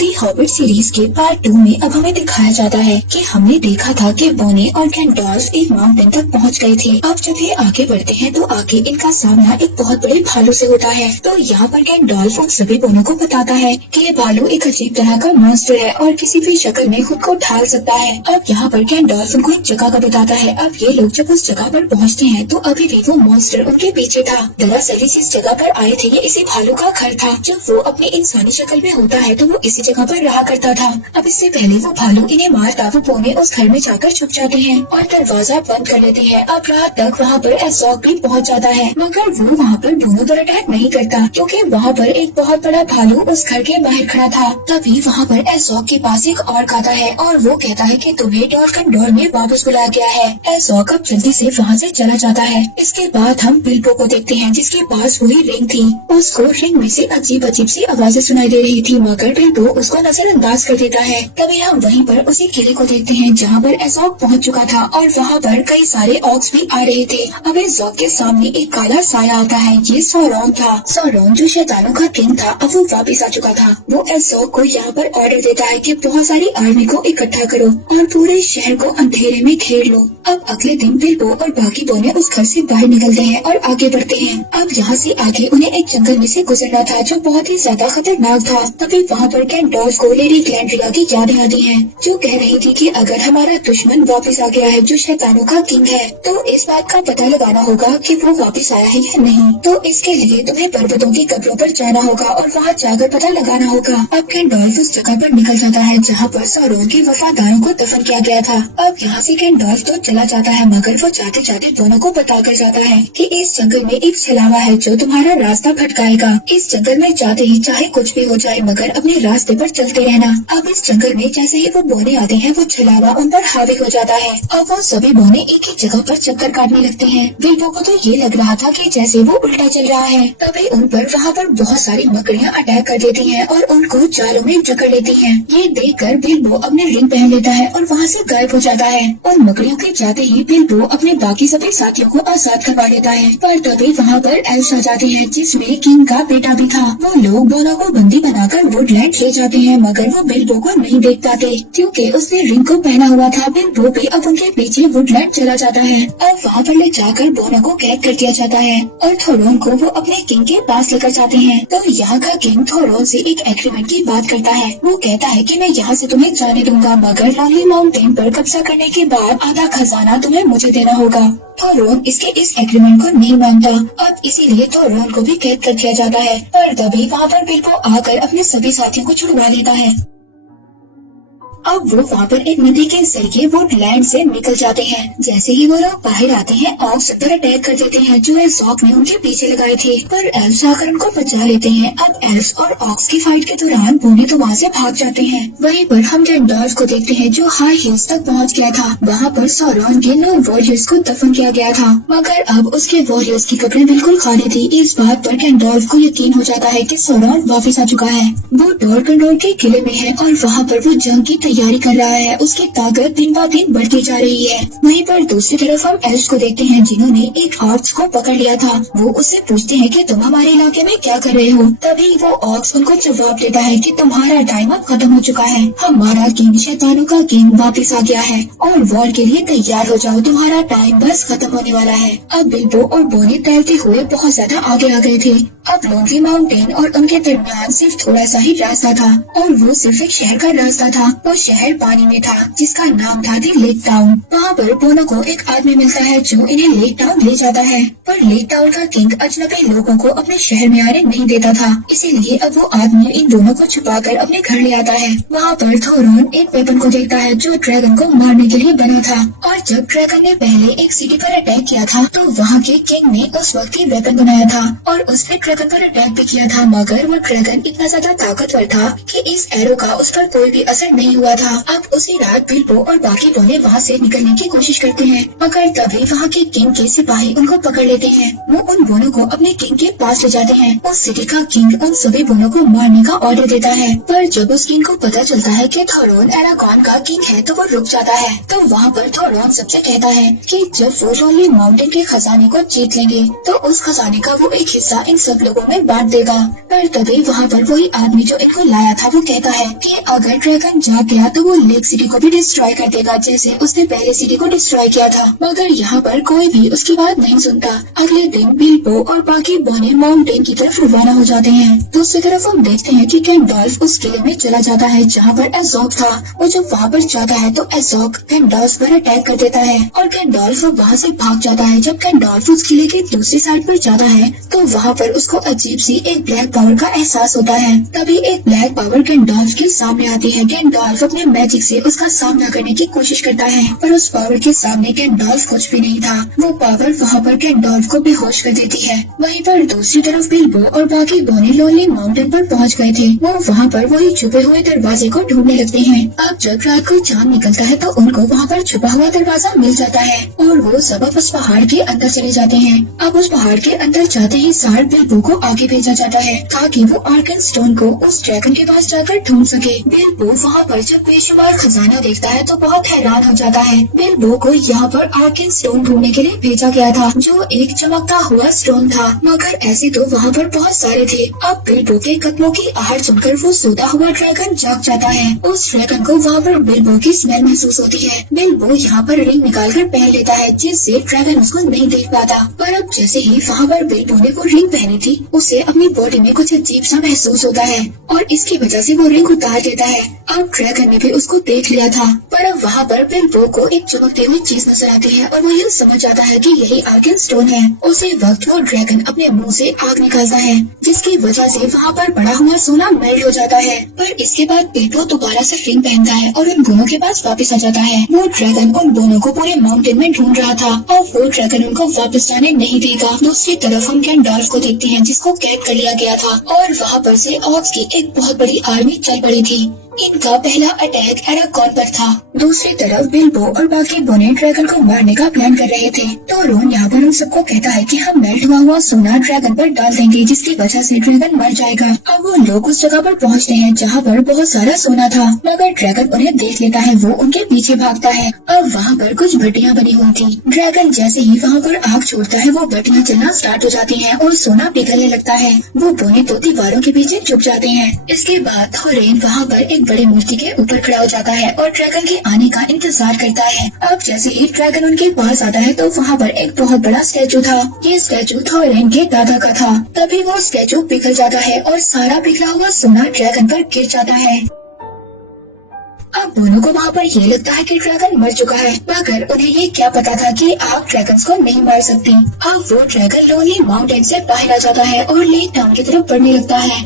दी hobbit series के part 2 में अब हमें दिखाया जाता है कि हमने देखा था कि बोने और गैंडोल्फ एक माउंटेन तक पहुंच गए थे। अब जब ये आगे बढ़ते हैं तो आगे इनका सामना एक बहुत बड़े भालू से होता है। तो यहाँ पर गैंडोल्फ उन सभी बोनों को बताता है कि ये भालू एक अजीब तरह का मॉन्स्टर है और किसी भी शक्ल में खुद को ढाल सकता है। अब यहाँ पर गैंडोल्फ उनको एक जगह का बताता है। अब ये लोग जब उस जगह पर पहुँचते हैं तो अभी भी वो मॉन्स्टर उनके पीछे था। दरअसल जिस जगह पर आए थे ये इसी भालू का घर था। जब वो अपनी इंसानी शक्ल में होता है तो वो इसी जगह पर रहा करता था। अब इससे पहले वो भालू इन्हें मारता वो बोने उस घर में जाकर छुप जाते हैं और दरवाजा बंद कर लेते हैं। अब रात तक वहाँ पर एज़ोक भी पहुँच जाता है, मगर वो वहाँ पर बोनों पर अटैक नहीं करता क्योंकि वहाँ पर एक बहुत बड़ा भालू उस घर के बाहर खड़ा था। तभी वहाँ पर एज़ोक के पास एक ऑर्क आता है और वो कहता है कि तुम्हें डॉर्कन में वापस बुलाया गया है। एज़ोक अब जल्दी से वहाँ से चला जाता है। इसके बाद हम बिल्बो को देखते हैं जिसके पास वही रिंग थी। उसको रिंग में से अजीब अजीब सी आवाजें सुनाई दे रही थी, मगर बिल्बो उसको नजरअंदाज कर देता है। तभी हम वहीं पर उसी किले को देखते हैं जहाँ पर एज़ोक पहुँच चुका था और वहाँ पर कई सारे ऑक्स भी आ रहे थे। अब एज़ोक के सामने एक काला साया आता है। ये सौरॉन था। सौरॉन जो शैतानों का किंग था अब वो वापिस आ चुका था। वो एज़ोक को यहाँ पर ऑर्डर देता है कि बहुत सारी आर्मी को इकट्ठा करो और पूरे शहर को अंधेरे में घेर लो। अब अगले दिन बिल्बो और बाकी बोने उस घर से बाहर निकलते हैं और आगे बढ़ते हैं। अब यहाँ से आगे उन्हें एक जंगल में से गुजरना था जो बहुत ही ज्यादा खतरनाक था। तभी वहाँ पर गैंडोल्फ को लेडी ग्लैंड्रिया की यादें आती हैं, जो कह रही थी कि अगर हमारा दुश्मन वापस आ गया है जो शैतानों का किंग है तो इस बात का पता लगाना होगा कि वो वापस आया है या नहीं। तो इसके लिए तुम्हें पर्वतों की कब्रों पर जाना होगा और वहाँ जाकर पता लगाना होगा। अब गैंडोल्फ उस जगह पर निकल जाता है जहाँ पर सौरॉन के वफादारों को दफन किया गया था। अब यहाँ से गैंडोल्फ तो चला जाता है, मगर वो जाते जाते दोनों को बता कर जाता है कि इस जंगल में एक छलावा है जो तुम्हारा रास्ता भटकाएगा। इस जंगल में जाते ही चाहे कुछ भी हो जाए मगर अपने रास्ते पर चलते रहना। अब इस जंगल में जैसे ही वो बोने आते हैं वो छलावा उन पर हावी हो जाता है। अब वो सभी बोने एक ही जगह पर चक्कर काटने लगते हैं। बिल्बो को तो ये लग रहा था कि जैसे वो उल्टा चल रहा है। तभी उन पर वहाँ पर बहुत सारी मकड़ियाँ अटैक कर देती हैं और उनको जालों में जकड़ लेती हैं। ये देखकर बिल्बो अपने रिंग पहन लेता है और वहाँ से गायब हो जाता है। उन मकड़ियों के जाते ही बिल्बो अपने बाकी सभी साथियों को आजाद करवा लेता है। पर तभी वहाँ पर एल्स आ जाती है जिसमें किंग का बेटा भी था। वो लोग बोनो को बंदी बनाकर वुडलैंड ले जाते हैं, मगर वो बिल्बो को नहीं देख पाते क्योंकि उसने रिंग को पहना हुआ था। बिल्बो भी अब उनके पीछे वुडलैंड चला जाता है और वहाँ पर ले जाकर बोनो को कैद कर दिया जाता है और थोरोन को वो अपने किंग के पास लेकर जाते हैं। तो यहाँ का किंग थोरोन से एक एग्रीमेंट की बात करता है। वो कहता है कि मैं यहाँ से तुम्हें जाने दूंगा, मगर लॉन्ली माउंटेन पर कब्जा करने के बाद आधा खजाना तुम्हें मुझे देना होगा। थोरोन इसके इस एग्रीमेंट को नहीं मानता। अब इसीलिए थोरोन को भी कैद कर दिया जाता है। पर तभी वहाँ पर बिल्बो आकर अपने सभी साथियों को छुड़वा लेता है। अब वो वहाँ पर एक नदी के जरिए वुडलैंड से निकल जाते हैं। जैसे ही वो लोग बाहर आते हैं ऑक्स पर अटैक कर देते हैं जो एज़ोक ने उनके पीछे लगाए थे, पर एल्फ्स आकर उनको बचा लेते हैं। अब एल्फ्स और ऑक्स की फाइट के दौरान बोने तो वहाँ से भाग जाते हैं। वहीं पर हम गैंडोल्फ को देखते हैं जो हाई हिल्स तक पहुँच गया था। वहाँ पर सौरॉन के 9 वॉरियर्स को दफन किया गया था, मगर अब उसके वॉरियर्स की कब्रें बिल्कुल खाली थी। इस बात पर गैंडोल्फ को यकीन हो जाता है कि सौरॉन वापस आ चुका है। वो डॉर्कन के किले में है और वहाँ पर वो जंग की तैयारी कर रहा है। उसकी ताकत दिन ब दिन बढ़ती जा रही है। वहीं पर दूसरी तरफ हम एल्फ्स को देखते हैं जिन्होंने एक ऑक्स को पकड़ लिया था। वो उससे पूछते हैं कि तुम हमारे इलाके में क्या कर रहे हो। तभी वो ऑक्स उनको जवाब देता है कि तुम्हारा टाइम अब खत्म हो चुका है। हमारा किंग शैतानों का किंग वापस आ गया है और वॉर के लिए तैयार हो जाओ, तुम्हारा टाइम बस खत्म होने वाला है। अब बिल्बो और बोने तैरते हुए बहुत ज्यादा आगे आ गए थे। अब लॉन्ली माउंटेन और उनके दरमियान सिर्फ थोड़ा सा ही रास्ता था और वो सिर्फ एक शहर का रास्ता था। वो शहर पानी में था जिसका नाम था दी लेक टाउन। वहाँ पर बोनो को एक आदमी मिलता है जो इन्हें लेक टाउन ले जाता है, पर लेक टाउन का किंग अजनबी लोगों को अपने शहर में आने नहीं देता था। इसीलिए अब वो आदमी इन दोनों को छुपाकर अपने घर ले आता है। वहाँ पर थोरोन एक वेपन को देखता है जो ड्रैगन को मारने के लिए बना था, और जब ड्रैगन ने पहले एक सिटी पर अटैक किया था तो वहाँ के किंग ने उस वक्त ही वेपन बनाया था और उसने ड्रैगन पर अटैक भी किया था, मगर वो ड्रैगन इतना ज्यादा ताकतवर था कि इस एरो का उस पर कोई भी असर नहीं हुआ हुआ था। अब उसी रात बिल्बो और बाकी बोने वहाँ से निकलने की कोशिश करते हैं, मगर तभी वहाँ के किंग के सिपाही उनको पकड़ लेते हैं। वो उन बोनों को अपने किंग के पास ले जाते हैं। उस सिटी का किंग उन सभी बोनों को मारने का ऑर्डर देता है, पर जब उस किंग को पता चलता है कि थोरोन एरागॉन का किंग है तो वो रुक जाता है। तो वहाँ पर थोरोन सबसे कहता है कि जब वो लोनली माउंटेन के खजाने को जीत लेंगे तो उस खजाने का वो एक हिस्सा इन सब लोगों में बांट देगा। पर तभी वहाँ पर वही आदमी जो इनको लाया था वो कहता है कि अगर ड्रैगन जाग गया तो वो लेक सिटी को भी डिस्ट्रॉय कर देगा, जैसे उसने पहले सिटी को डिस्ट्रॉय किया था। मगर यहाँ पर कोई भी उसकी बात नहीं सुनता। अगले दिन बिल्बो और बाकी बोने माउंटेन की तरफ रवाना हो जाते हैं। दूसरी तरफ हम देखते हैं कि गैंडॉल्फ उस किले में चला जाता है जहाँ पर एज़ोक था। वो जब वहाँ पर जाता है तो एज़ोक गैंडॉल्फ पर अटैक कर देता है और गैंडॉल्फ वहाँ से भाग जाता है। जब गैंडॉल्फ उस किले के दूसरी साइड पर जाता है तो वहाँ पर उसको अजीब सी एक ब्लैक पावर का एहसास होता है। तभी एक ब्लैक पावर गैंडॉल्फ के सामने आती है। गैंडॉल्फ अपने मैजिक से उसका सामना करने की कोशिश करता है, पर उस पावर के सामने गैंडॉल्फ कुछ भी नहीं था। वो पावर वहाँ पर गैंडॉल्फ को बेहोश कर देती है। वहीं पर दूसरी तरफ बिल्बो और बाकी बोने लोनली माउंटेन पर पहुँच गए थे। वो वहाँ पर वही छुपे हुए दरवाजे को ढूंढने लगते हैं। अब जब रात को चांद निकलता है तो उनको वहाँ पर छुपा हुआ दरवाजा मिल जाता है और वो सब उस पहाड़ के अंदर चले जाते हैं। अब उस पहाड़ के अंदर जाते ही सार बिल्बो को आगे भेजा जाता है ताकि वो आर्कन स्टोन को उस ड्रैगन के पास जाकर ढूंढ सके। बिल्बो वहाँ पर जब बेशुमार खजाना देखता है तो बहुत हैरान हो जाता है। बिल्बो को यहाँ पर आर्कन स्टोन ढूंढने के लिए भेजा गया था जो एक चमकता हुआ स्टोन था, मगर ऐसे तो वहाँ पर बहुत सारे थे। अब बिल्बो के कदमों की आहट सुनकर वो सोता हुआ ड्रैगन जाग जाता है। उस ड्रैगन को वहाँ पर बिल्बो की स्मेल महसूस होती है। बिल्बो यहाँ पर रिंग निकाल कर पहन लेता है जिससे ड्रैगन उसको नहीं देख पाता। पर अब जैसे ही वहाँ पर बिल्बो ने वो रिंग पहनी थी उसे अपनी बॉडी में कुछ अजीब सा महसूस होता है और इसकी वजह से वो रिंग उतार देता है। अब ड्रैगन ने भी उसको देख लिया था, पर अब वहाँ पर बिल्बो को एक चमकती हुई चीज नजर आती है और वो ये समझ जाता है कि यही आर्कन स्टोन है। उसी वक्त वो ड्रैगन अपने मुंह से आग निकालता है जिसकी वजह से वहाँ पर पड़ा हुआ सोना मेल्ट हो जाता है। पर इसके बाद बिल्बो दोबारा से रिंग पहनता है और उन दोनों के पास वापस आ जाता है। वो ड्रैगन उन दोनों को पूरे माउंटेन में ढूंढ रहा था और वो ड्रैगन उनको वापस जाने नहीं देगा। दूसरी तरफ हम गैंडॉल्फ को देखते हैं जिसको कैद कर लिया गया था और वहाँ पर से ऑर्क्स की एक बहुत बड़ी आर्मी चल पड़ी थी। इनका पहला अटैक एरागॉन पर था। दूसरी तरफ बिल्बो और बाकी बोने ड्रैगन को मारने का प्लान कर रहे थे। तो रोन यहाँ पर उन सबको कहता है कि हम मेल्ट हुआ सोना ड्रैगन पर डाल देंगे जिसकी वजह से ड्रैगन मर जाएगा। अब वो लोग उस जगह पर पहुँचते हैं जहाँ पर बहुत सारा सोना था, मगर ड्रैगन उन्हें देख लेता है। वो उनके पीछे भागता है। अब वहाँ पर कुछ भट्टियाँ बनी हुई थी। ड्रैगन जैसे ही वहाँ पर आग छोड़ता है वो भट्टियाँ चलना स्टार्ट हो जाती है और सोना पिघलने लगता है। वो बोने तो दीवारों के पीछे छुप जाते हैं। इसके बाद थोरेन वहाँ पर एक बड़ी मूर्ति के ऊपर खड़ा हो जाता है और ड्रैगन के आने का इंतजार करता है। अब जैसे ही ड्रैगन उनके पास आता है तो वहाँ पर एक बहुत बड़ा स्टैचू था। ये स्टैचू थोरेन के दादा का था। तभी वो स्टैचू पिघल जाता है और सारा पिघला हुआ सोना ड्रैगन पर गिर जाता है। अब दोनों को वहाँ पर ये लगता है कि ड्रैगन मर चुका है, मगर उन्हें ये क्या पता था कि आग ड्रैगन्स को नहीं मार सकती। अब वो ड्रैगन लोनली माउंटेन से बाहर आ जाता है और लेक टाउन की तरफ बढ़ने लगता है।